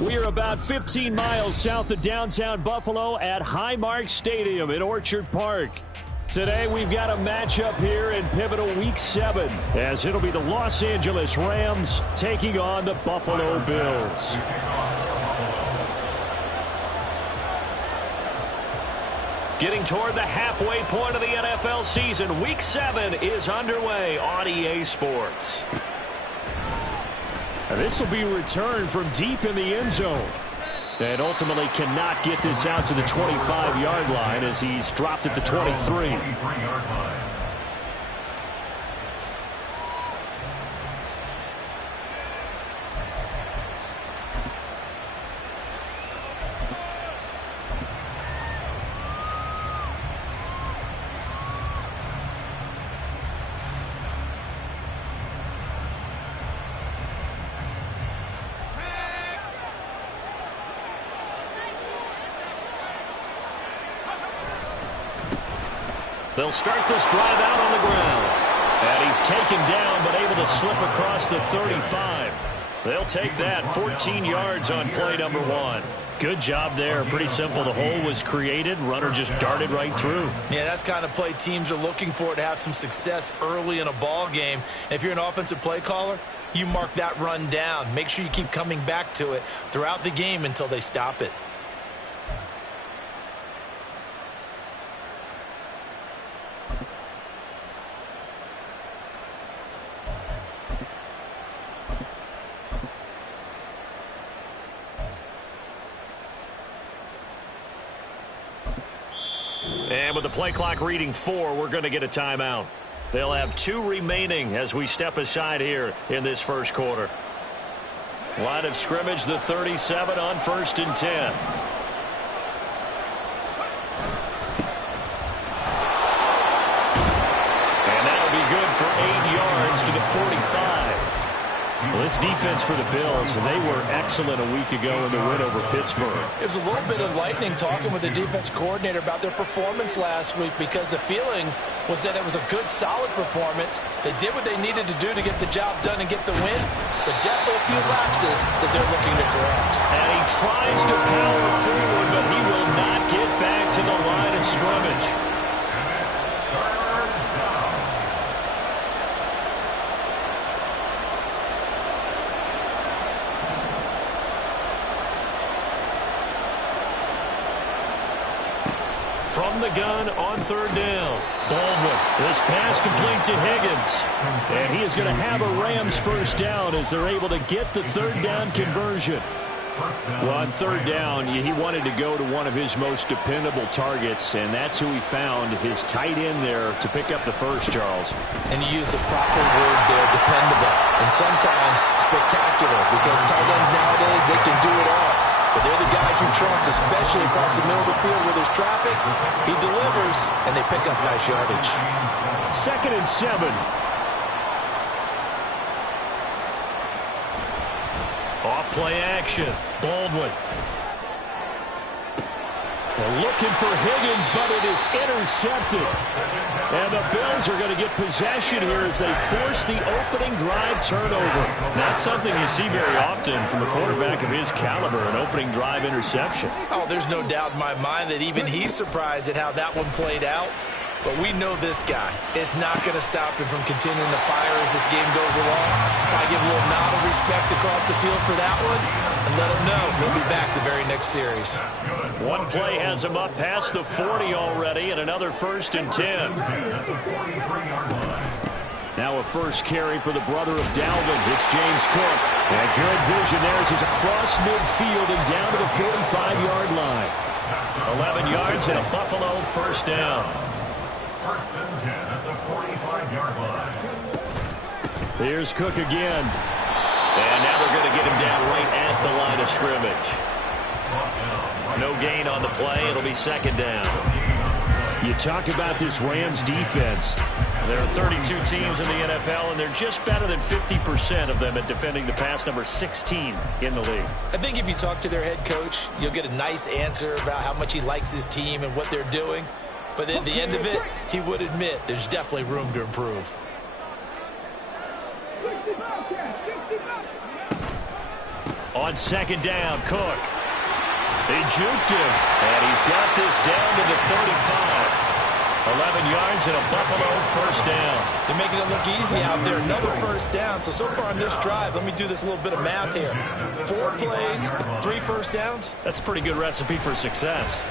We are about 15 miles south of downtown Buffalo at Highmark Stadium in Orchard Park. Today we've got a matchup here in pivotal Week 7, as it'll be the Los Angeles Rams taking on the Buffalo Bills. Getting toward the halfway point of the NFL season, Week 7 is underway on EA Sports. And this will be a return from deep in the end zone. And ultimately cannot get this out to the 25-yard line as he's dropped at the 23. They'll start this drive out on the ground. And he's taken down but able to slip across the 35. They'll take that 14 yards on play number 1. Good job there. Pretty simple. The hole was created. Runner just darted right through. Yeah, that's kind of play teams are looking for to have some success early in a ball game. If you're an offensive play caller, you mark that run down. Make sure you keep coming back to it throughout the game until they stop it. And with the play clock reading 4, we're going to get a timeout. They'll have 2 remaining as we step aside here in this first quarter. Line of scrimmage, the 37 on 1st and 10. And that'll be good for 8 yards to the 45. Well, this defense for the Bills, they were excellent a week ago in the win over Pittsburgh. It was a little bit enlightening talking with the defense coordinator about their performance last week, because the feeling was that it was a good, solid performance. They did what they needed to do to get the job done and get the win, but definitely a few lapses that they're looking to correct. And he tries to power forward, but he will not get back to the line of scrimmage. From the gun on 3rd down. Baldwin. This pass complete to Higgins. And he is going to have a Rams first down as they're able to get the 3rd down conversion. Well, on 3rd down, he wanted to go to one of his most dependable targets, and that's who he found, his tight end there, to pick up the first, Charles. And you use the proper word there, dependable, and sometimes spectacular, because tight ends nowadays, they can do it all. But they're the guys you trust, especially across the middle of the field where there's traffic. He delivers, and they pick up nice yardage. 2nd and 7. Off play action. Baldwin. They're looking for Higgins, but it is intercepted. And the Bills are going to get possession here as they force the opening drive turnover. Not something you see very often from a quarterback of his caliber, an opening drive interception. Oh, there's no doubt in my mind that even he's surprised at how that one played out. But we know this guy is not going to stop him from continuing to fire as this game goes along. Got to give a little nod of respect across the field for that one and let him know he'll be back the very next series. One play has him up past the 40 already, and another 1st and 10. Now a first carry for the brother of Dalvin. It's James Cook. And good vision there as he's across midfield and down to the 45-yard line. 11 yards and a Buffalo first down. 1st and 10 at the 45-yard line. Here's Cook again. And now they're going to get him down right at the line of scrimmage. No gain on the play. It'll be 2nd down. You talk about this Rams defense. There are 32 teams in the NFL, and they're just better than 50% of them at defending the pass, number 16 in the league. I think if you talk to their head coach, you'll get a nice answer about how much he likes his team and what they're doing. But at the end of it, he would admit there's definitely room to improve. On second down, Cook. He juked him, and he's got this down to the 35. 11 yards and a Buffalo first down. They're making it look easy out there. Another first down. So far on this drive, let me do this little bit of math here. 4 plays, 3 first downs. That's a pretty good recipe for success.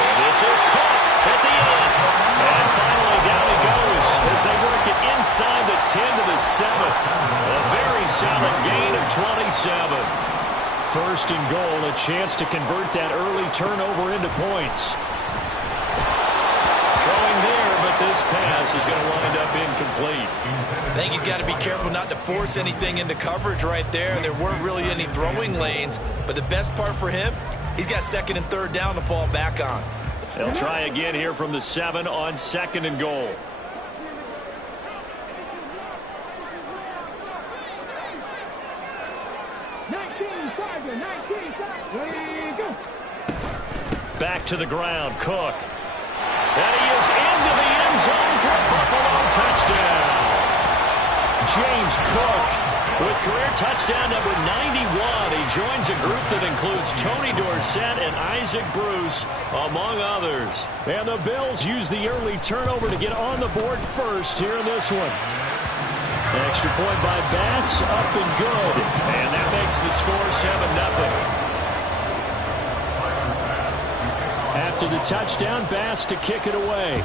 And this is caught at the end. And finally down he goes as they work it inside the 10 to the 7. A very solid gain of 27. First and goal, a chance to convert that early turnover into points. Throwing there, but this pass is going to wind up incomplete. I think he's got to be careful not to force anything into coverage right there. There weren't really any throwing lanes, but the best part for him, he's got second and third down to fall back on. They'll try again here from the 7 on second and goal. Back to the ground, Cook. And he is into the end zone for a Buffalo touchdown. James Cook with career touchdown number 91. He joins a group that includes Tony Dorsett and Isaac Bruce, among others. And the Bills use the early turnover to get on the board first here in this one. Extra point by Bass, up and good. And that makes the score 7-0. After the touchdown, Bass to kick it away.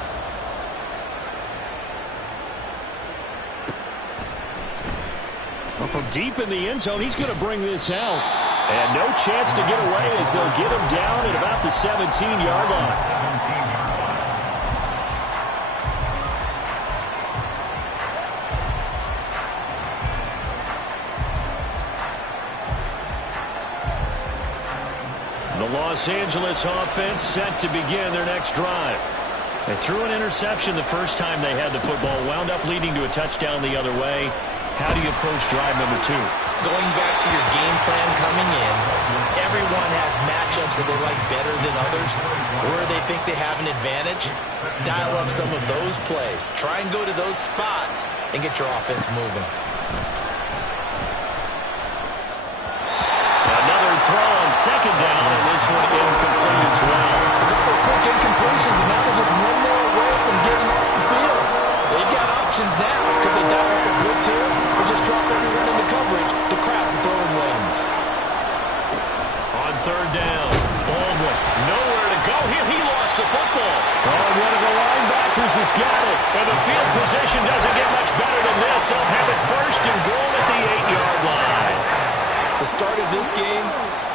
Well, from deep in the end zone, he's going to bring this out. And no chance to get away as they'll get him down at about the 17-yard line. The Los Angeles offense set to begin their next drive. They threw an interception the first time they had the football, wound up leading to a touchdown the other way. How do you approach drive number 2? Going back to your game plan coming in, everyone has matchups that they like better than others, where they think they have an advantage. Dial up some of those plays. Try and go to those spots and get your offense moving. Throw on second down, and this one incomplete as well. A couple of quick incompletions, and now they're just one more away from getting off the field. They've got options now. Could they dial up a blitz here, or just drop everyone into coverage to crowd the throwing lanes? On third down, Baldwin, nowhere to go here. He lost the football. Oh, one of the linebackers has got it. And the field position doesn't get much better than this. They'll have it first and goal at the 8-yard line. The start of this game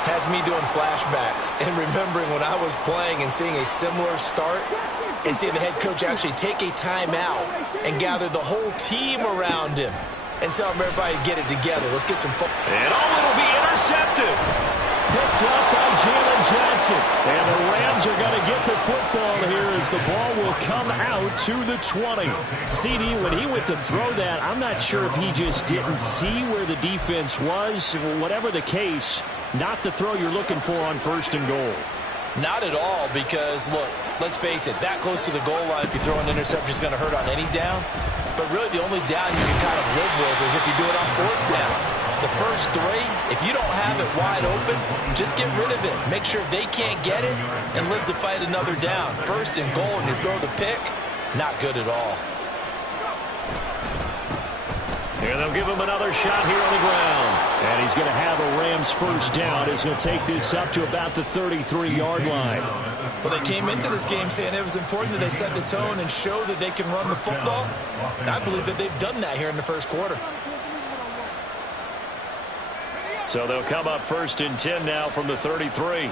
has me doing flashbacks and remembering when I was playing and seeing a similar start and seeing the head coach actually take a timeout and gather the whole team around him and tell everybody to get it together. Let's get some football. And it'll be intercepted. Picked up by Jalen Johnson. And the Rams are going to get the football here as the ball will come out to the 20. CD, when he went to throw that, I'm not sure if he just didn't see where the defense was. Whatever the case, not the throw you're looking for on first and goal. Not at all, because, look, let's face it, that close to the goal line, if you throw an interception, is going to hurt on any down. But really, the only down you can kind of live with is if you do it on fourth down. The first 3, if you don't have it wide open, just get rid of it. Make sure they can't get it and live to fight another down. First and goal, and you throw the pick, not good at all. And they'll give him another shot here on the ground. And he's going to have a Rams first down as he'll take this up to about the 33-yard line. Well, they came into this game saying it was important that they set the tone and show that they can run the football. And I believe that they've done that here in the first quarter. So they'll come up first and 10 now from the 33.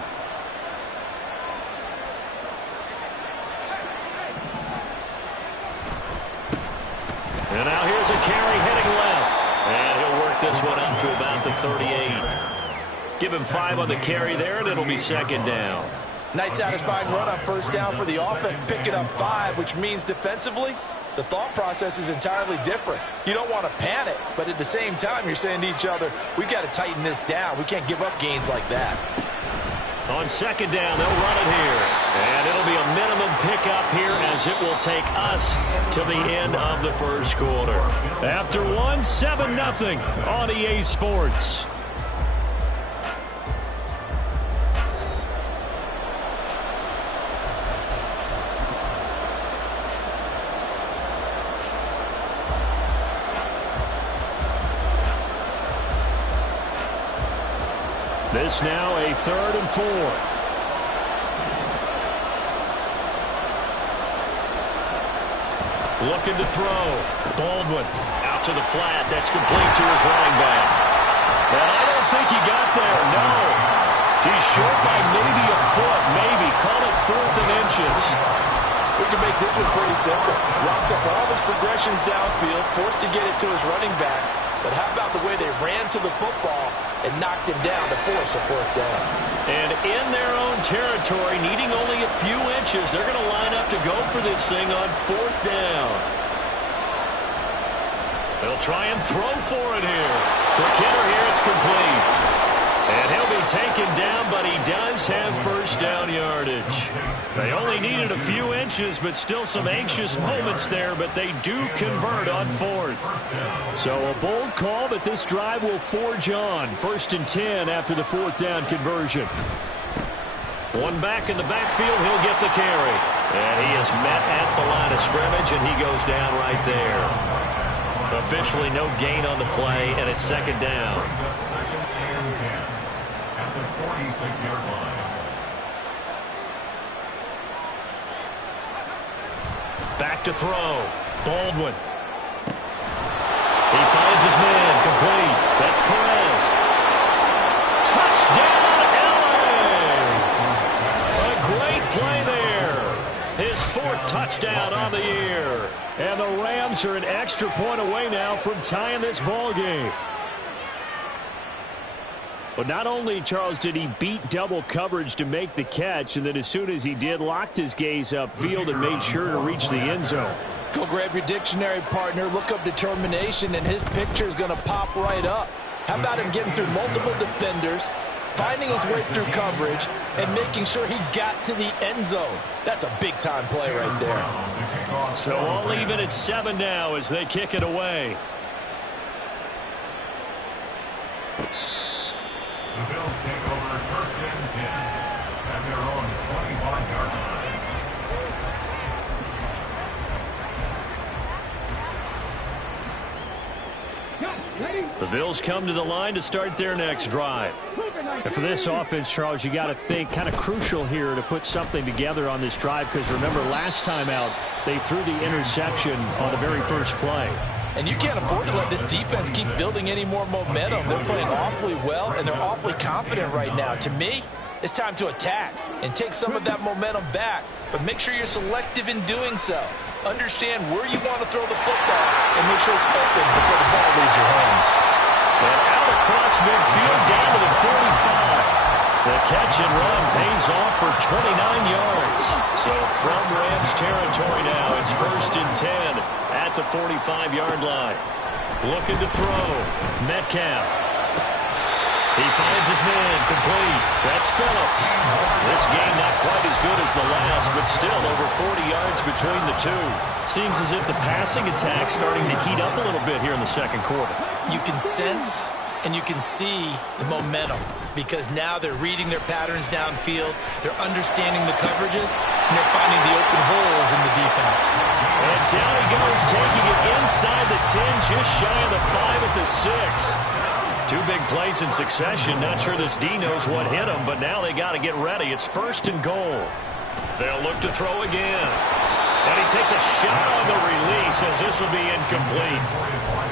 And now here's a carry heading left. And he'll work this one up to about the 38. Give him 5 on the carry there, and it'll be second down. Nice satisfying run on first down for the offense, picking up 5, which means defensively, the thought process is entirely different. You don't want to panic, but at the same time, you're saying to each other, we've got to tighten this down. We can't give up gains like that. On second down, they'll run it here. And it'll be a minimum pickup here as as it will take us to the end of the first quarter. After 7-0 on EA Sports. This now a 3rd and 4. Looking to throw. Baldwin out to the flat. That's complete to his running back. And I don't think he got there. No. He's short by maybe a foot. Maybe. Call it 4th and inches. We can make this one pretty simple. Locked up all his progressions downfield, forced to get it to his running back. But how about the way they ran to the football and knocked him down to force a 4th down? And in their own territory, needing only a few inches, they're going to line up to go for this thing on 4th down. They'll try and throw for it here. Quick hitter here, it's complete. And he'll be taken down, but he does have 1st down yardage. They only needed a few inches, but still some anxious moments there, but they do convert on 4th. So a bold call, but this drive will forge on. 1st and 10 after the 4th down conversion. One back in the backfield, he'll get the carry. And he is met at the line of scrimmage, and he goes down right there. Officially no gain on the play, and it's 2nd down. 46-yard line. Back to throw. Baldwin. He finds his man. Complete. That's Perez. Touchdown, LA! A great play there. His 4th touchdown on the year. And the Rams are an extra point away now from tying this ball game. But not only, Charles, did he beat double coverage to make the catch, and then as soon as he did, locked his gaze upfield and made sure to reach the end zone. Go grab your dictionary, partner. Look up determination, and his picture is going to pop right up. How about him getting through multiple defenders, finding his way through coverage, and making sure he got to the end zone? That's a big-time play right there. So all even at 7 now as they kick it away. The Bills take over 1st and 10 at their own 25-yard line. The Bills come to the line to start their next drive. And for this offense, Charles, you got to think kind of crucial here to put something together on this drive, because remember last time out they threw the interception on the very first play. And you can't afford to let this defense keep building any more momentum. They're playing awfully well, and they're awfully confident right now. To me, it's time to attack and take some of that momentum back, but make sure you're selective in doing so. Understand where you want to throw the football and make sure it's open before the ball leaves your hands. And out across midfield down to the 45. The catch and run pays off for 29 yards. So from Rams territory now, it's 1st and 10 at the 45-yard line. Looking to throw. Metcalf. He finds his man. Complete. That's Phillips. This game not quite as good as the last, but still over 40 yards between the two. Seems as if the passing attack's starting to heat up a little bit here in the 2nd quarter. You can sense and you can see the momentum, because now they're reading their patterns downfield, they're understanding the coverages, and they're finding the open holes in the defense. And down he goes, taking it inside the 10, just shy of the 5 at the 6. 2 big plays in succession. Not sure this D knows what hit him, but now they got to get ready. It's 1st and goal. They'll look to throw again. And he takes a shot on the release, as this will be incomplete.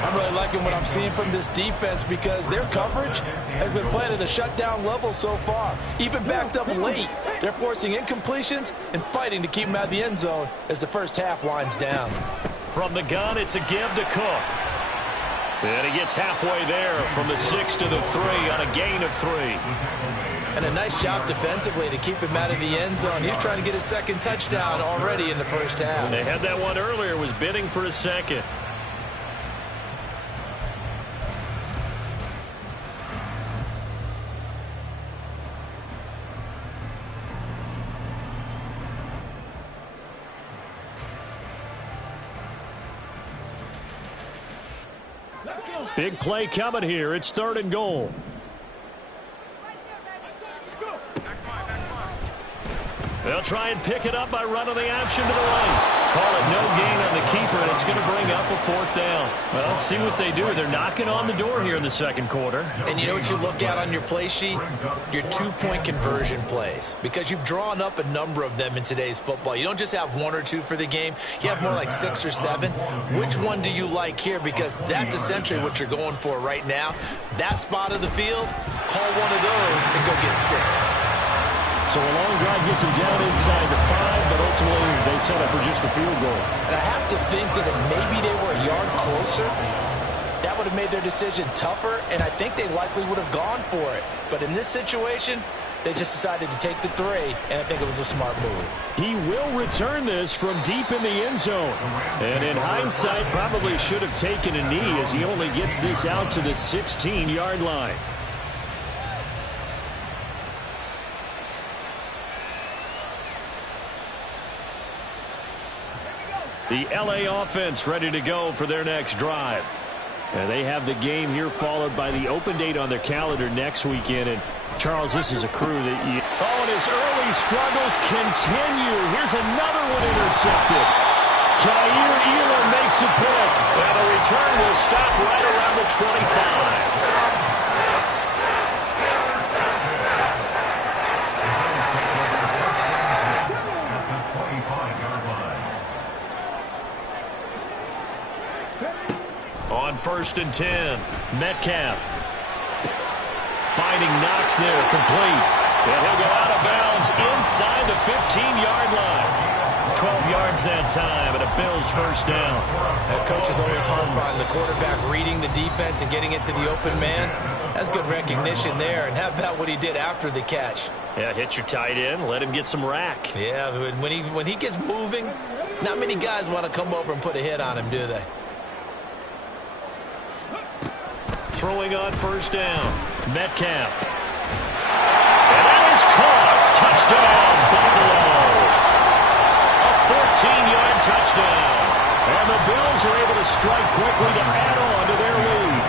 I'm really liking what I'm seeing from this defense, because their coverage has been playing at a shutdown level so far. Even backed up late, they're forcing incompletions and fighting to keep them out of the end zone as the first half winds down. From the gun, it's a give to Cook. And he gets halfway there from the 6 to the 3 on a gain of 3. And a nice job defensively to keep him out of the end zone. He's trying to get his 2nd touchdown already in the first half. And they had that one earlier, was bidding for a 2nd. Big play coming here. It's 3rd and goal. They'll try and pick it up by running the option to the right. Call it no gain on the keeper, and it's going to bring up a 4th down. Well, let's see what they do. They're knocking on the door here in the 2nd quarter. And you know what you look at on your play sheet? Your 2-point conversion plays. Because you've drawn up a number of them in today's football. You don't just have 1 or 2 for the game. You have more like 6 or 7. Which one do you like here? Because that's essentially what you're going for right now. That spot of the field, call one of those and go get 6. So a long drive gets them down inside the 5, but ultimately they settle for just the field goal. And I have to think that if maybe they were a yard closer, that would have made their decision tougher, and I think they likely would have gone for it. But in this situation, they just decided to take the 3, and I think it was a smart move. He will return this from deep in the end zone. And in hindsight, probably should have taken a knee as he only gets this out to the 16-yard line. The LA offense ready to go for their next drive. And they have the game here followed by the open date on their calendar next weekend. And Charles, this is a crew that you... Oh, and his early struggles continue. Here's another one intercepted. Khair Elam makes a pick. And the return will stop right around the 25. On 1st and 10, Metcalf. Finding Knox there, complete. And he'll go out of bounds inside the 15-yard line. 12 yards that time, and a Bills 1st down. That coach is always harp on the quarterback reading the defense and getting it to the open man. That's good recognition there, and how about what he did after the catch? Yeah, hit your tight end, let him get some rack. Yeah, when he gets moving, not many guys want to come over and put a hit on him, do they? Throwing on 1st down, Metcalf. And that is caught. Touchdown, Buffalo. A 14-yard touchdown. And the Bills are able to strike quickly to add on to their lead.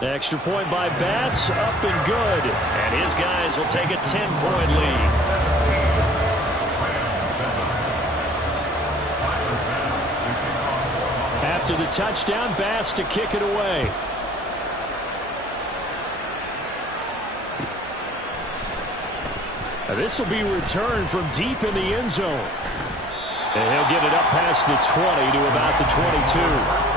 The extra point by Bass, up and good. And his guys will take a 10-point lead. After the touchdown, Bass to kick it away. Now this will be returned from deep in the end zone. And he'll get it up past the 20 to about the 22.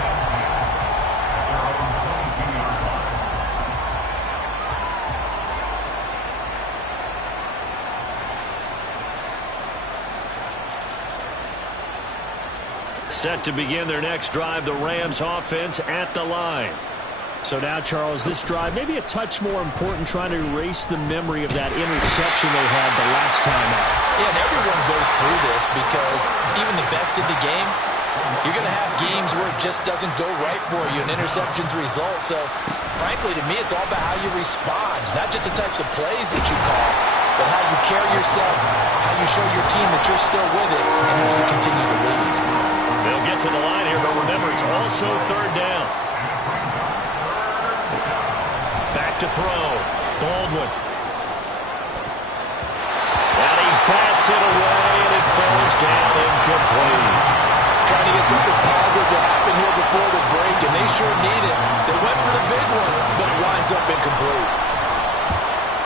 Set to begin their next drive, the Rams offense at the line. So now, Charles, this drive maybe a touch more important, trying to erase the memory of that interception they had the last time out. Yeah, and everyone goes through this because even the best in the game, you're going to have games where it just doesn't go right for you, and interceptions result. So, frankly, to me, it's all about how you respond, not just the types of plays that you call, but how you carry yourself, how you show your team that you're still with it, and how you continue to lead. They'll get to the line here, but remember, it's also 3rd down. Back to throw. Baldwin. And he bats it away, and it falls down incomplete. Trying to get something positive to happen here before the break, and they sure need it. They went for the big one, but it winds up incomplete.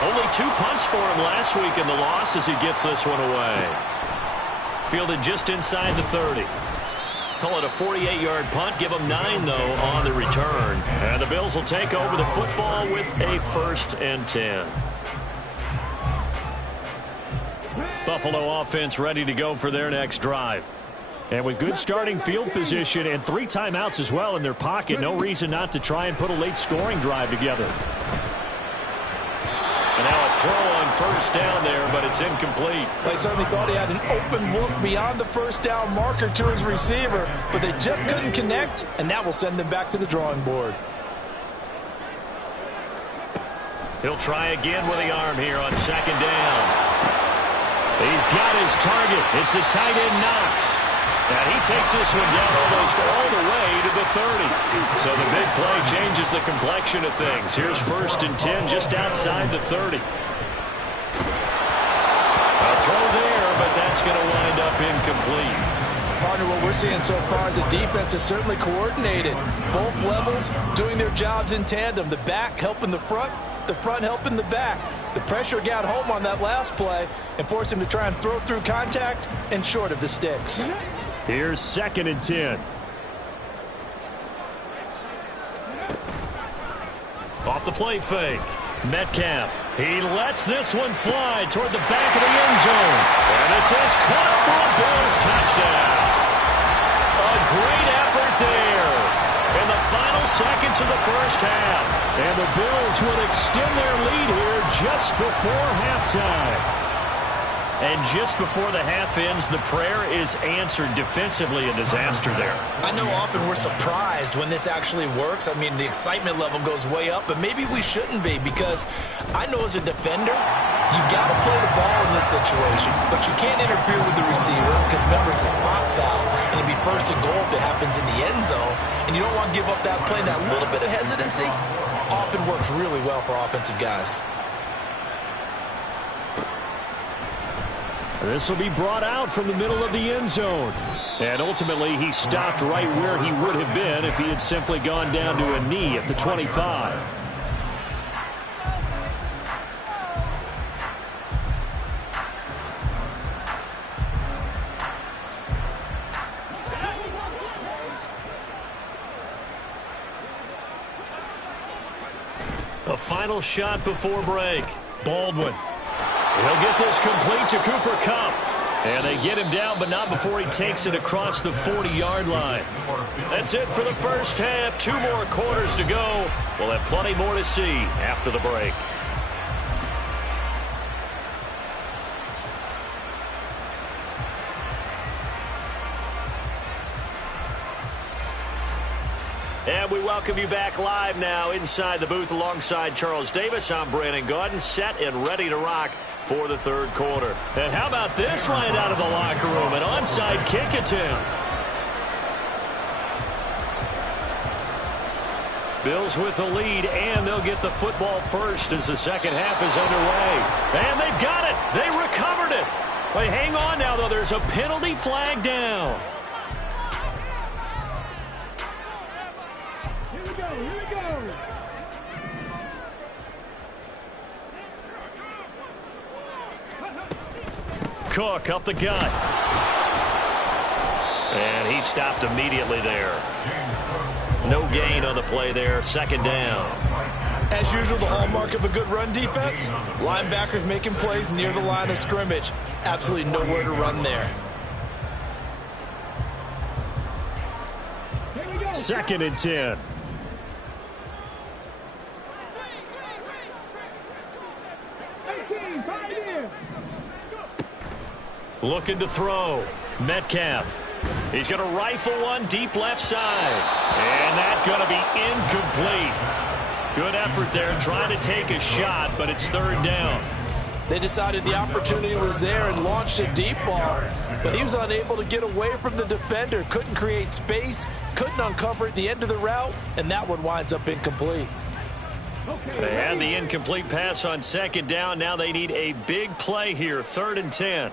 Only 2 punts for him last week in the loss as he gets this one away. Fielded just inside the 30. Call it a 48-yard punt. Give them 9, though, on the return. And the Bills will take over the football with a 1st and 10. Buffalo offense ready to go for their next drive. And with good starting field position and 3 timeouts as well in their pocket, no reason not to try and put a late scoring drive together. And now a throw on 1st down there, but it's incomplete. They certainly thought he had an open look beyond the 1st down marker to his receiver, but they just couldn't connect, and that will send them back to the drawing board. He'll try again with the arm here on 2nd down. He's got his target. It's the tight end Knox. And he takes this one down almost all the way to the 30. So the big play changes the complexion of things. Here's 1st and 10 just outside the 30. A throw there, but that's going to wind up incomplete. Partner, what we're seeing so far is the defense is certainly coordinated. Both levels doing their jobs in tandem. The back helping the front helping the back. The pressure got home on that last play and forced him to try and throw through contact and short of the sticks. Here's 2nd and 10. Off the play fake. Metcalf. He lets this one fly toward the back of the end zone. And this is caught for a Bills touchdown. A great effort there in the final seconds of the first half. And the Bills will extend their lead here just before halftime. And just before the half ends, the prayer is answered defensively. A disaster there. I know often we're surprised when this actually works. I mean, the excitement level goes way up, but maybe we shouldn't be, because I know as a defender, you've got to play the ball in this situation, but you can't interfere with the receiver because, remember, it's a spot foul, and it'd be 1st and goal if it happens in the end zone, and you don't want to give up that play. That little bit of hesitancy often works really well for offensive guys. This will be brought out from the middle of the end zone. And ultimately, he stopped right where he would have been if he had simply gone down to a knee at the 25. A final shot before break. Baldwin. He'll get this complete to Cooper Kupp. And they get him down, but not before he takes it across the 40-yard line. That's it for the first half. 2 more quarters to go. We'll have plenty more to see after the break. And we welcome you back live now inside the booth alongside Charles Davis. I'm Brandon Gaudin, set and ready to rock for the 3rd quarter. And how about this right out of the locker room? An onside kick attempt. Bills with the lead, and they'll get the football first as the second half is underway. And they've got it. They recovered it. They hang on now, though. There's a penalty flag down. Cook up the gut. And he stopped immediately there. No gain on the play there. 2nd down. As usual, the hallmark of a good run defense, linebackers making plays near the line of scrimmage. Absolutely nowhere to run there. 2nd and 10. Looking to throw. Metcalf. He's going to rifle one deep left side. And that's going to be incomplete. Good effort there trying to take a shot, but it's 3rd down. They decided the opportunity was there and launched a deep ball, but he was unable to get away from the defender. Couldn't create space, couldn't uncover at the end of the route, and that one winds up incomplete. They had the incomplete pass on 2nd down. Now they need a big play here. 3rd and 10.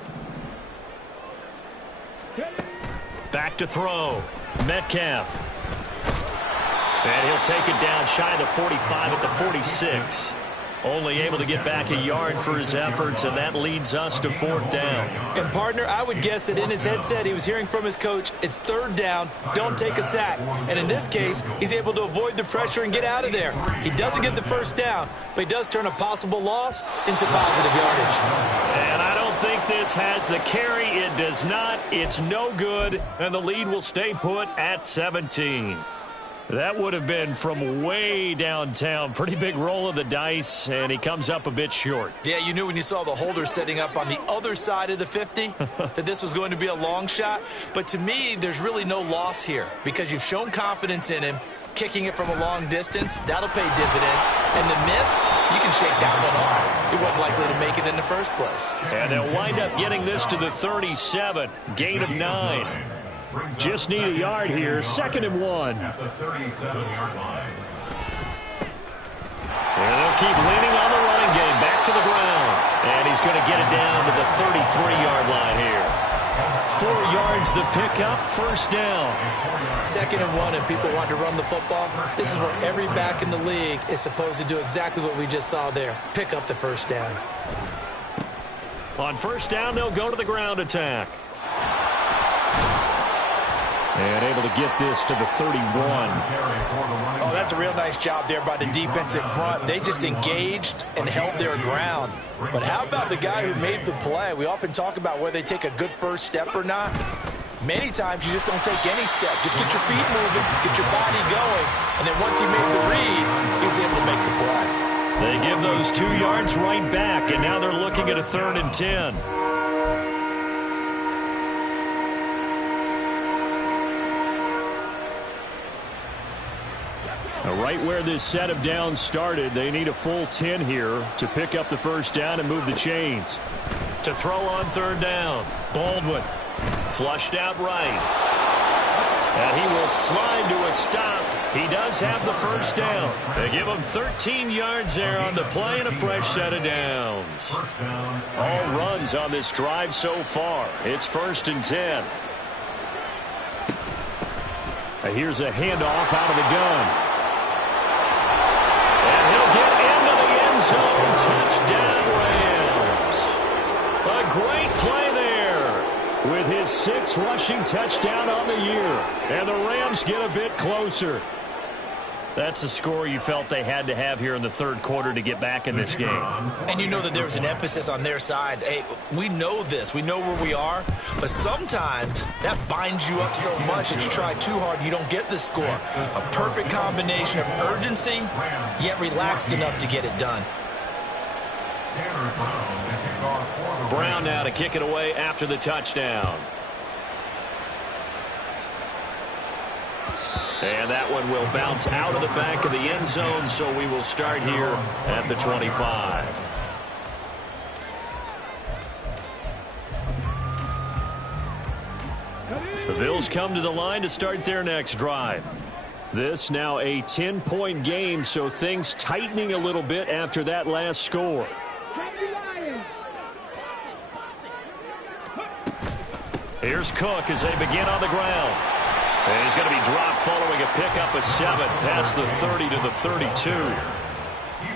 Back to throw. Metcalf. And he'll take it down shy of the 45 at the 46. Only able to get back a yard for his efforts, and that leads us to 4th down. And, partner, I would guess that in his headset he was hearing from his coach, it's 3rd down, don't take a sack. And in this case, he's able to avoid the pressure and get out of there. He doesn't get the 1st down, but he does turn a possible loss into positive yardage. And I don't think this has the carry. It does not. It's no good, and the lead will stay put at 17. That would have been from way downtown. Pretty big roll of the dice, and he comes up a bit short. Yeah, you knew when you saw the holder setting up on the other side of the 50 that this was going to be a long shot. But to me, there's really no loss here because you've shown confidence in him. kicking it from a long distance, that'll pay dividends. And the miss, you can shake that one off. He wasn't likely to make it in the first place. And they'll wind up getting this to the 37, gain of 9. Just need a yard here, 2nd and 1. At the 37-yard line. And they'll keep leaning on the running game, back to the ground. And he's going to get it down to the 33-yard line here. 4 yards the pickup, 1st down. 2nd and 1, and people want to run the football. This is where every back in the league is supposed to do exactly what we just saw there. Pick up the 1st down. On 1st down, they'll go to the ground attack. And able to get this to the 31. Oh, that's a real nice job there by the defensive front. They just engaged and held their ground. But how about the guy who made the play? We often talk about whether they take a good first step or not. Many times you just don't take any step. Just get your feet moving, get your body going, and then once he made the read, he was able to make the play. They give those 2 yards right back, and now they're looking at a 3rd and 10. Right where this set of downs started, they need a full 10 here to pick up the 1st down and move the chains. To throw on 3rd down, Baldwin flushed out right. And he will slide to a stop. He does have the 1st down. They give him 13 yards there on the play and a fresh set of downs. All runs on this drive so far. It's 1st and 10. Here's a handoff out of the gun. Zone touchdown Rams. A great play there with his 6th rushing touchdown on the year. And the Rams get a bit closer. That's a score you felt they had to have here in the 3rd quarter to get back in this game. And you know that there was an emphasis on their side. Hey, we know this. We know where we are. But sometimes that binds you up so much that you try too hard, you don't get the score. A perfect combination of urgency, yet relaxed enough to get it done. Brown now to kick it away after the touchdown. And that one will bounce out of the back of the end zone, so we will start here at the 25. The Bills come to the line to start their next drive. This now a 10-point game, so things tightening a little bit after that last score. Here's Cook as they begin on the ground. And he's going to be dropped following a pickup of 7 past the 30 to the 32.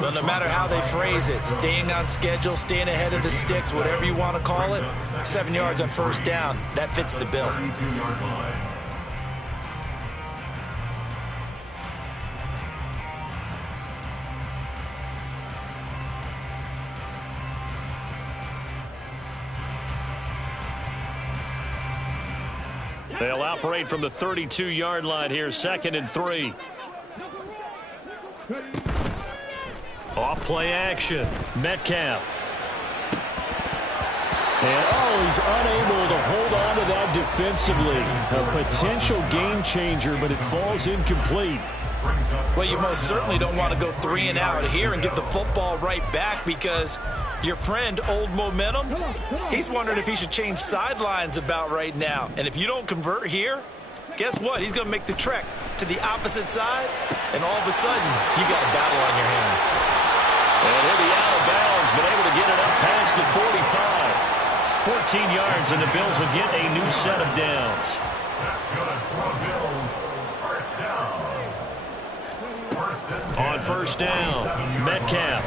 Well, no matter how they phrase it, staying on schedule, staying ahead of the sticks, whatever you want to call it, 7 yards on 1st down, that fits the bill. They'll operate from the 32-yard line here, 2nd and 3. Off play action. Metcalf. And he's unable to hold on to that defensively. A potential game changer, but it falls incomplete. Well, you most certainly don't want to go 3 and out here and get the football right back, because your friend, Old Momentum, he's wondering if he should change sidelines about right now. And if you don't convert here, guess what? He's going to make the trek to the opposite side, and all of a sudden, you got a battle on your hands. And he'll be out of bounds, but able to get it up past the 45. 14 yards, and the Bills will get a new set of downs. That's good for the Bills. 1st down. On 1st down, Metcalf.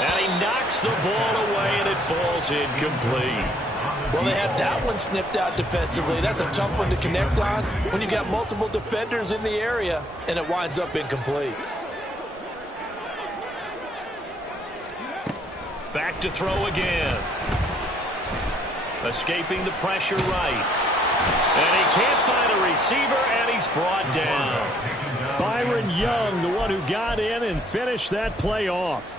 And he knocks the ball away, and it falls incomplete. Well, they had that one snipped out defensively. That's a tough one to connect on when you've got multiple defenders in the area, and it winds up incomplete. Back to throw again. Escaping the pressure right. And he can't find a receiver, and he's brought down. Byron Young, the one who got in and finished that play off.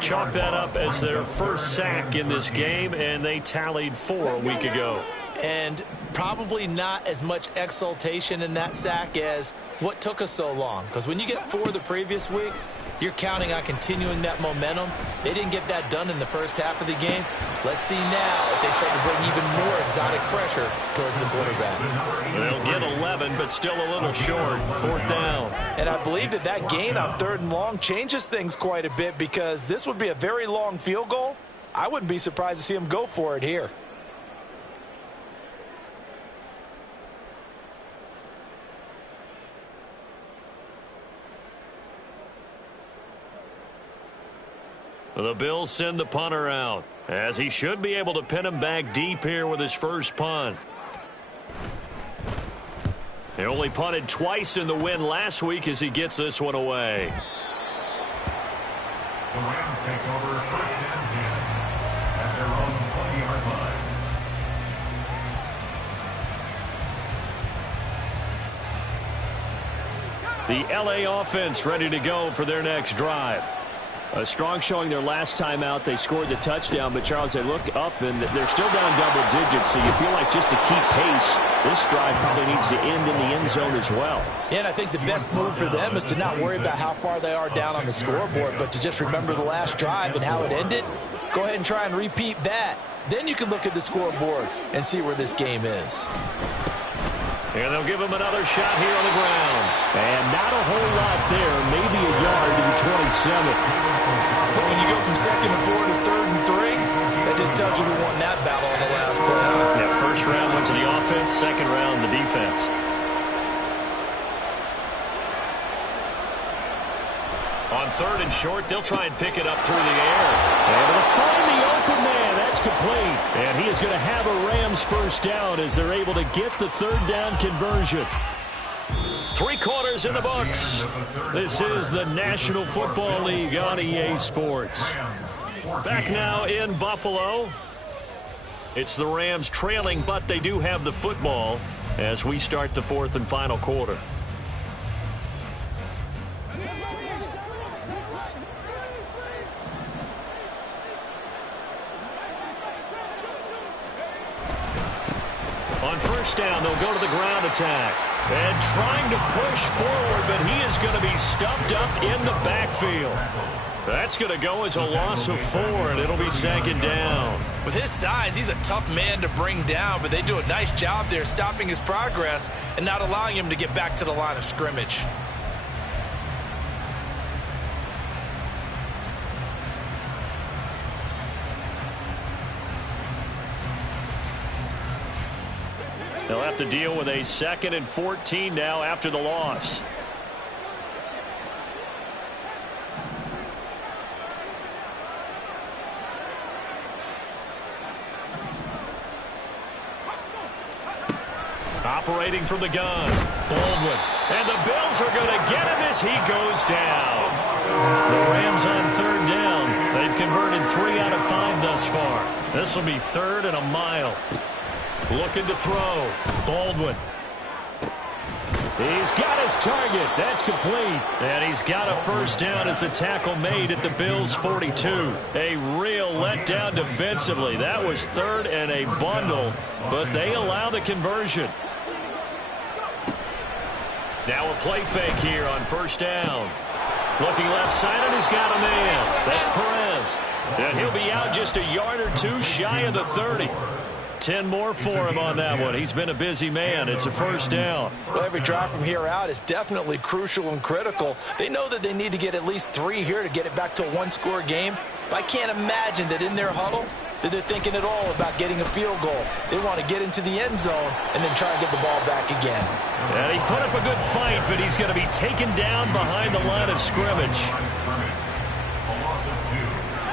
Chalk that up as their first sack in this game, and they tallied 4 a week ago. And probably not as much exultation in that sack as what took us so long. Because when you get 4 the previous week, you're counting on continuing that momentum. They didn't get that done in the first half of the game. Let's see now if they start to bring even more exotic pressure towards the quarterback. They'll get 11, but still a little short. 4th down. And I believe that gain on 3rd and long changes things quite a bit, because this would be a very long field goal. I wouldn't be surprised to see him go for it here. The Bills send the punter out, as he should be able to pin him back deep here with his first punt. He only punted twice in the win last week as he gets this one away. The Rams take over 1st and 10 at their own 20-yard line. The LA offense ready to go for their next drive. A strong showing their last time out. They scored the touchdown, but Charles, they look up and they're still down double digits, so you feel like just to keep pace, this drive probably needs to end in the end zone as well. Yeah, and I think the best move for them is to not worry about how far they are down on the scoreboard, but to just remember the last drive and how it ended. Go ahead and try and repeat that. Then you can look at the scoreboard and see where this game is. And they'll give him another shot here on the ground. And not a whole lot there, maybe a yard to the 27. But when you go from 2nd and 4 to 3rd and 3, that just tells you who won that battle on the last play. Yeah, first round went to the offense, second round the defense. On 3rd and short, they'll try and pick it up through the air. Able to find the open man. That's complete. And he is going to have a Rams first down as they're able to get the 3rd down conversion. 3 quarters in the books. This is the National Football League on EA Sports. Back now in Buffalo. It's the Rams trailing, but they do have the football as we start the 4th and final quarter. On 1st down, they'll go to the ground attack. And trying to push forward, but he is going to be stuffed up in the backfield. That's going to go as a loss of 4, and it'll be 2nd down. With his size, he's a tough man to bring down, but they do a nice job there stopping his progress and not allowing him to get back to the line of scrimmage. They'll have to deal with a 2nd and 14 now after the loss. Operating from the gun, Baldwin. And the Bills are going to get him as he goes down. The Rams on 3rd down. They've converted 3 out of 5 thus far. This will be 3rd and a mile. Looking to throw. Baldwin. He's got his target. That's complete. And he's got a first down as a tackle made at the Bills' 42. A real letdown defensively. That was 3rd and a bundle, but they allow the conversion. Now a play fake here on 1st down. Looking left side, and he's got a man. That's Perez. And he'll be out just a yard or 2 shy of the 30. 10 more for him on that one. He's been a busy man. It's a first down. Well, every drive from here out is definitely crucial and critical. They know that they need to get at least 3 here to get it back to a 1-score game. But I can't imagine that in their huddle that they're thinking at all about getting a field goal. They want to get into the end zone and then try and get the ball back again. And he put up a good fight, but he's going to be taken down behind the line of scrimmage.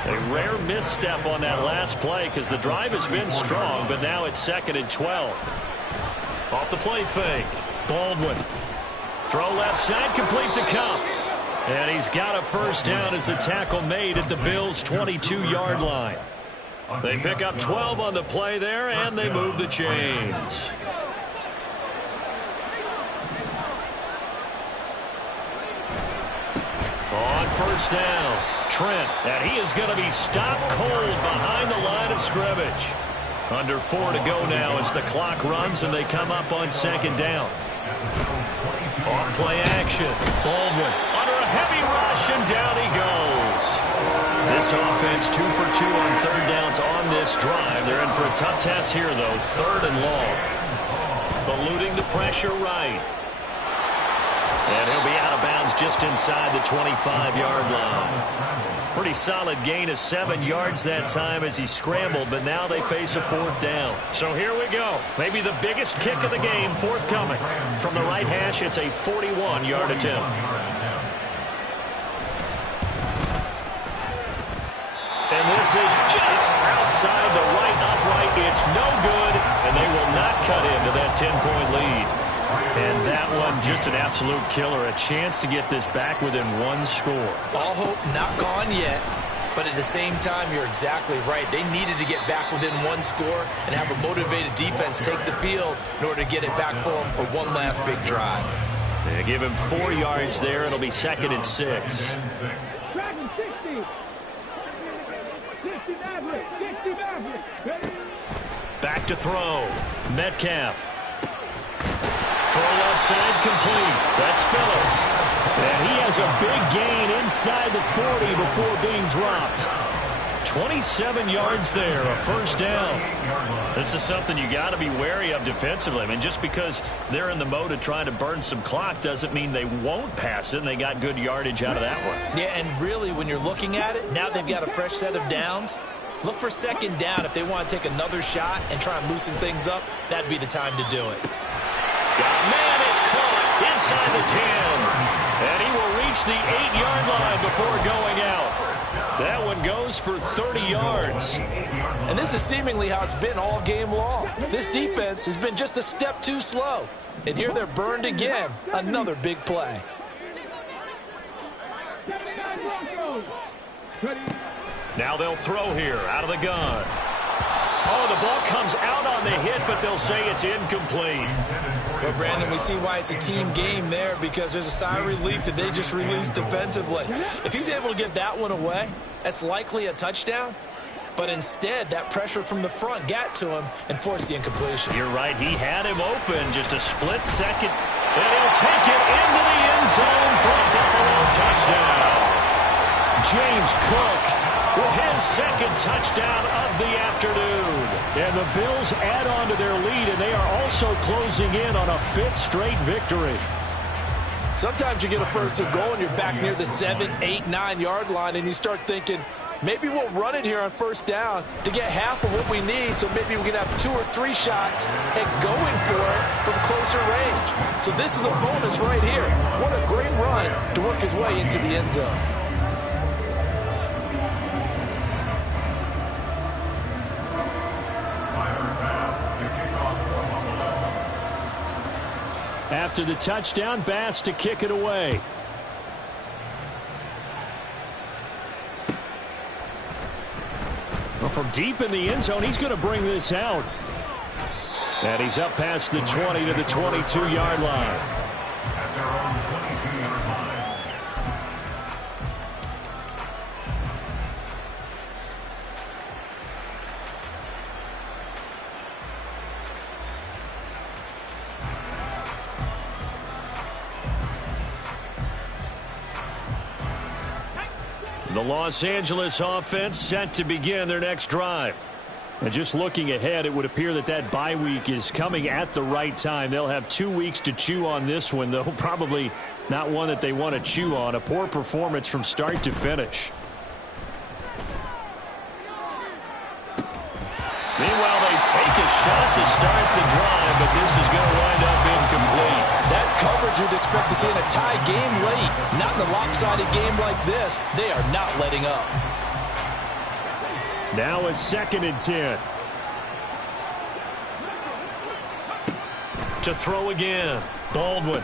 A rare misstep on that last play because the drive has been strong, but now it's 2nd and 12. Off the play fake. Baldwin. Throw left side, complete to Cup. And he's got a first down as the tackle made at the Bills' 22-yard line. They pick up 12 on the play there, and they move the chains. On 1st down, Trent, and he is going to be stopped cold behind the line of scrimmage. Under 4 to go now as the clock runs and they come up on second down. Off play action. Baldwin under a heavy rush and down he goes. This offense 2 for 2 on third downs on this drive. They're in for a tough test here though. 3rd and long. Eluding the pressure right. And he'll be out of bounds just inside the 25-yard line. Pretty solid gain of 7 yards that time as he scrambled, but now they face a 4th down. So here we go. Maybe the biggest kick of the game forthcoming. From the right hash, it's a 41-yard attempt. And this is just outside the right upright. It's no good, and they will not cut into that 10-point lead. And that one just an absolute killer. A chance to get this back within 1 score. All hope not gone yet, but at the same time, you're exactly right. They needed to get back within 1 score and have a motivated defense take the field in order to get it back for them for one last big drive. They give him 4 yards there. It'll be 2nd and 6. Back to throw. Metcalf. Throw left side complete. That's Phillips. And he has a big gain inside the 40 before being dropped. 27 yards there, a 1st down. This is something you got to be wary of defensively. I mean, just because they're in the mode of trying to burn some clock doesn't mean they won't pass it, and they got good yardage out of that one. Yeah, and really, when you're looking at it, now they've got a fresh set of downs. Look for 2nd down. If they want to take another shot and try and loosen things up, that'd be the time to do it. Man, it's caught inside the 10. And he will reach the 8-yard line before going out. That one goes for 30 yards. And this is seemingly how it's been all game long. This defense has been just a step too slow. And here they're burned again. Another big play. Now they'll throw here out of the gun. Oh, the ball comes out on the hit, but they'll say it's incomplete. Well, Brandon, we see why it's a team game there, because there's a sigh of relief that they just released defensively. If he's able to get that one away, that's likely a touchdown. But instead, that pressure from the front got to him and forced the incompletion. You're right. He had him open just a split second. And he'll take it into the end zone for a Buffalo touchdown. James Cook with his 2nd touchdown of the afternoon. And the Bills add on to their lead, and they are also closing in on a 5th straight victory. Sometimes you get a 1st and goal, and you're back near the 7, 8, 9-yard line, and you start thinking, maybe we'll run it here on 1st down to get half of what we need, so maybe we can have 2 or 3 shots at going for it from closer range. So this is a bonus right here. What a great run to work his way into the end zone. After the touchdown, Bass to kick it away. Well, from deep in the end zone, he's going to bring this out. And he's up past the 20 to the 22-yard line. At their own 22-yard line. The Los Angeles offense set to begin their next drive. And just looking ahead, it would appear that that bye week is coming at the right time. They'll have 2 weeks to chew on this one, though probably not one that they want to chew on. A poor performance from start to finish. Meanwhile, they take a shot to start the drive, but this is going to wind up incomplete. That's coverage you'd expect to see in a tie game late. Not in a lopsided game like this. They are not letting up. Now a 2nd and 10. To throw again. Baldwin.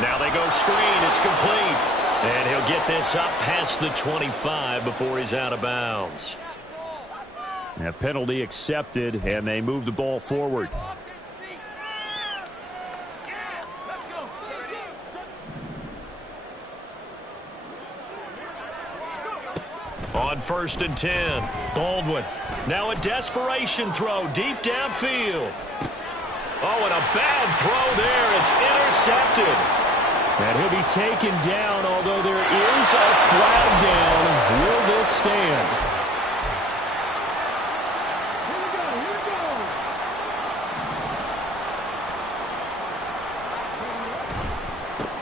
Now they go screen. It's complete. And he'll get this up past the 25 before he's out of bounds. A penalty accepted, and they move the ball forward. On 1st and 10, Baldwin. Now a desperation throw deep downfield. Oh, and a bad throw there. It's intercepted. And he'll be taken down, although there is a flag down. Will this stand?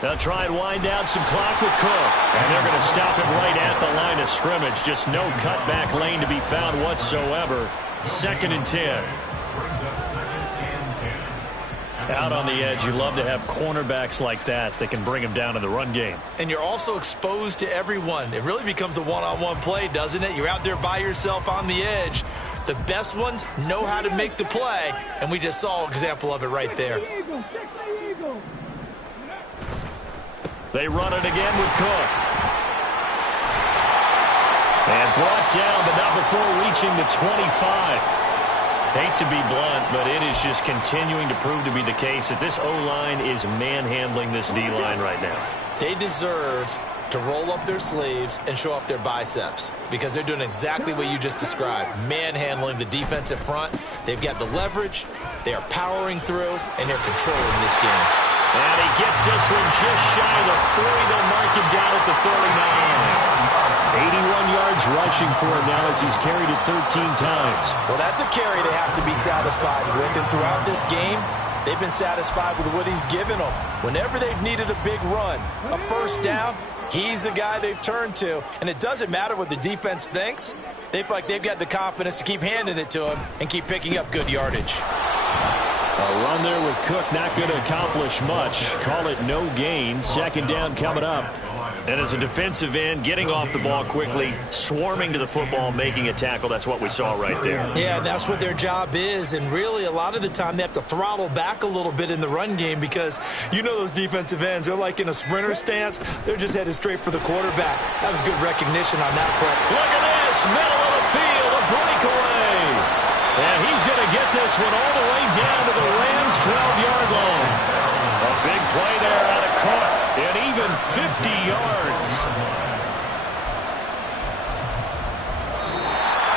They'll try and wind down some clock with Cook. And they're going to stop it right at the line of scrimmage. Just no cutback lane to be found whatsoever. 2nd and 10. Out on the edge, you love to have cornerbacks like that can bring them down in the run game. And you're also exposed to everyone. It really becomes a one-on-one play, doesn't it? You're out there by yourself on the edge. The best ones know how to make the play, and we just saw an example of it right there. They run it again with Cook. And brought down, but not before reaching the 25. Hate to be blunt, but it is just continuing to prove to be the case that this O-line is manhandling this D-line right now. They deserve to roll up their sleeves and show up their biceps because they're doing exactly what you just described, manhandling the defensive front. They've got the leverage, they are powering through, and they're controlling this game. And he gets this one just shy of the 40. They'll mark him down at the 39. 81 yards rushing for him now as he's carried it 13 times. Well, that's a carry they have to be satisfied with. And throughout this game, they've been satisfied with what he's given them. Whenever they've needed a big run, a first down, he's the guy they've turned to. And it doesn't matter what the defense thinks. They feel like they've got the confidence to keep handing it to him and keep picking up good yardage. A run there with Cook not going to accomplish much. Call it no gain. 2nd down coming up. And as a defensive end, getting off the ball quickly, swarming to the football, making a tackle, that's what we saw right there. Yeah, that's what their job is. And really, a lot of the time, they have to throttle back a little bit in the run game because you know those defensive ends, they're like in a sprinter stance. They're just headed straight for the quarterback. That was good recognition on that play. Look at this, middle of the field, a breakaway. And he's going to get this one all the way down to the Rams' 12-yard line. A big play there out of Cook, and even 50 yards.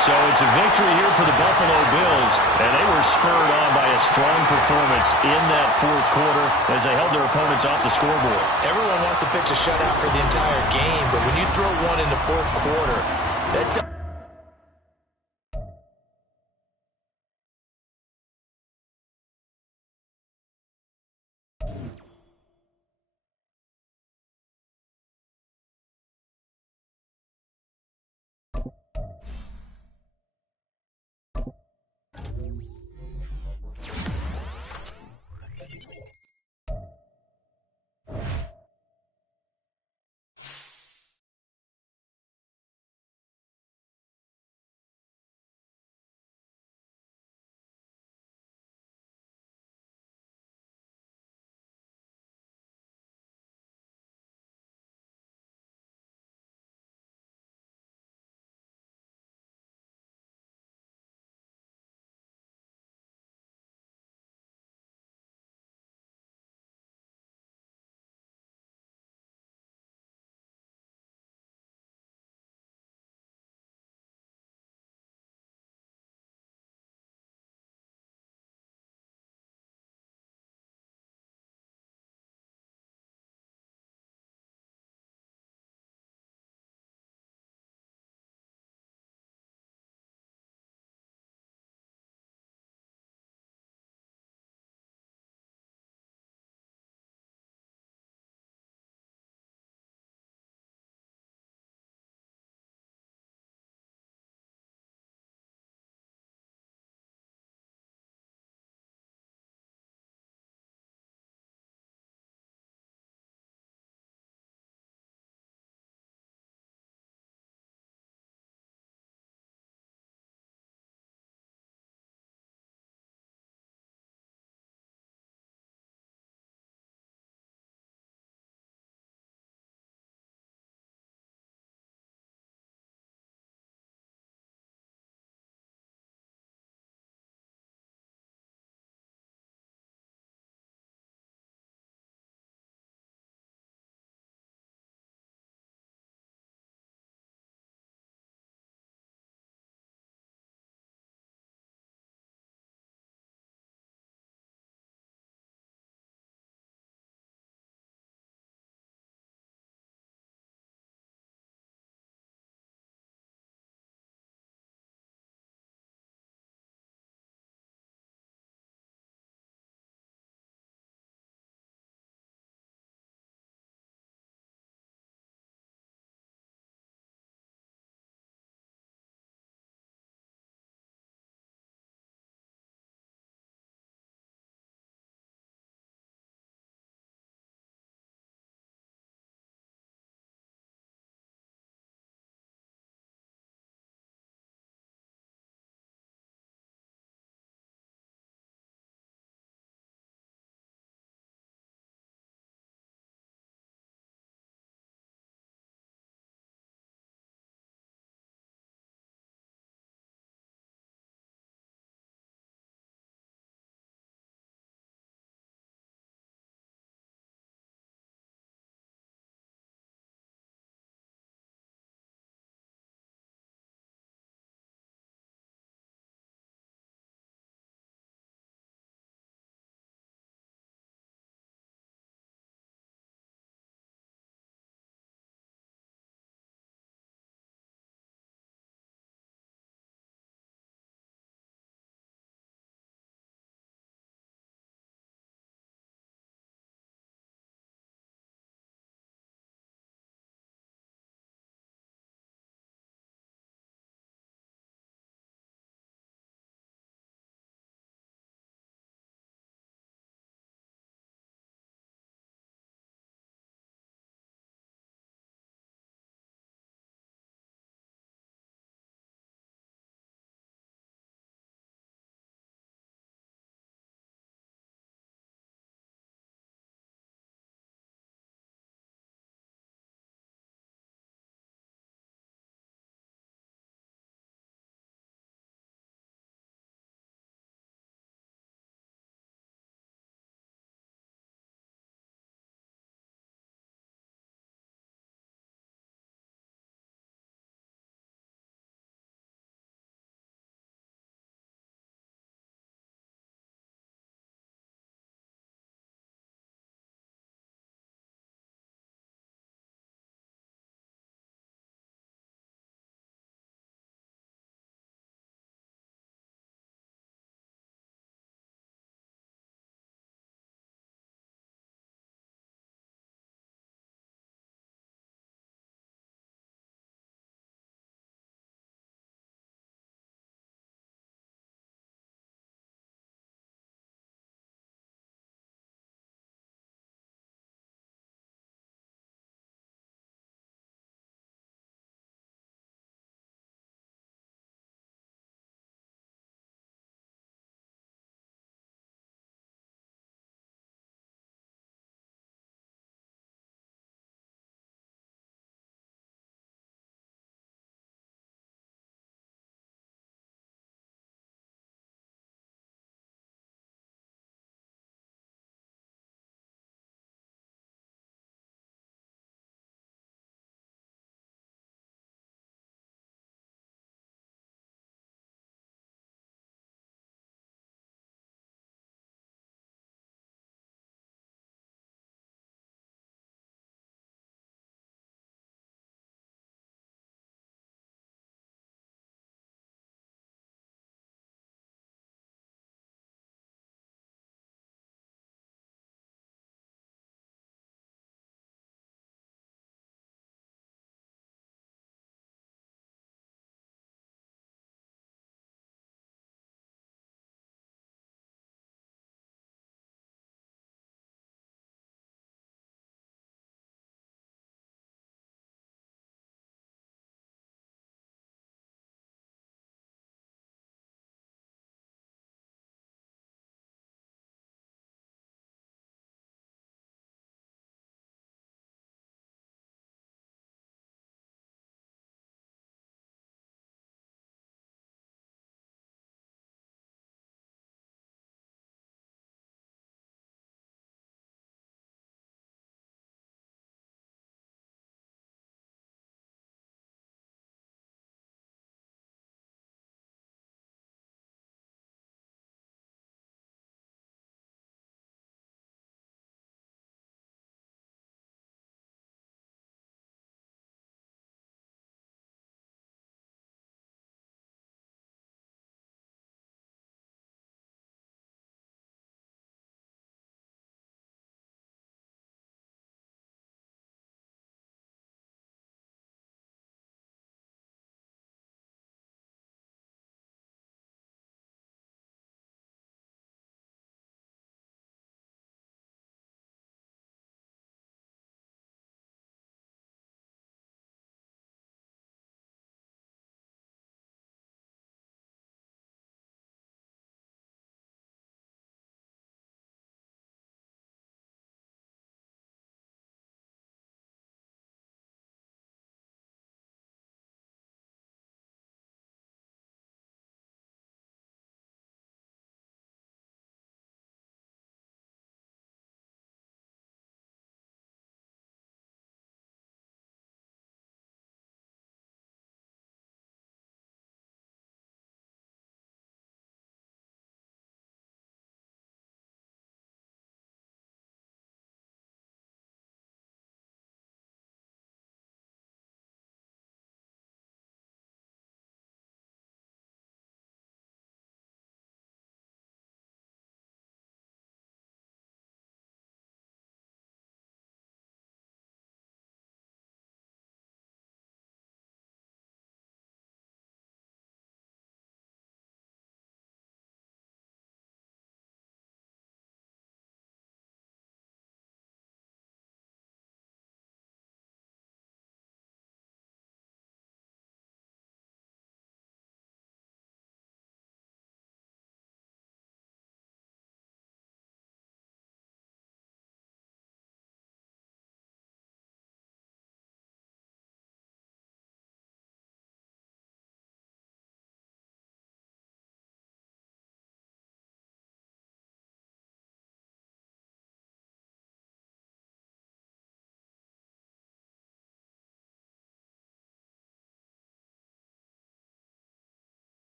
So it's a victory here for the Buffalo Bills, and they were spurred on by a strong performance in that 4th quarter as they held their opponents off the scoreboard. Everyone wants to pitch a shutout for the entire game, but when you throw one in the 4th quarter, that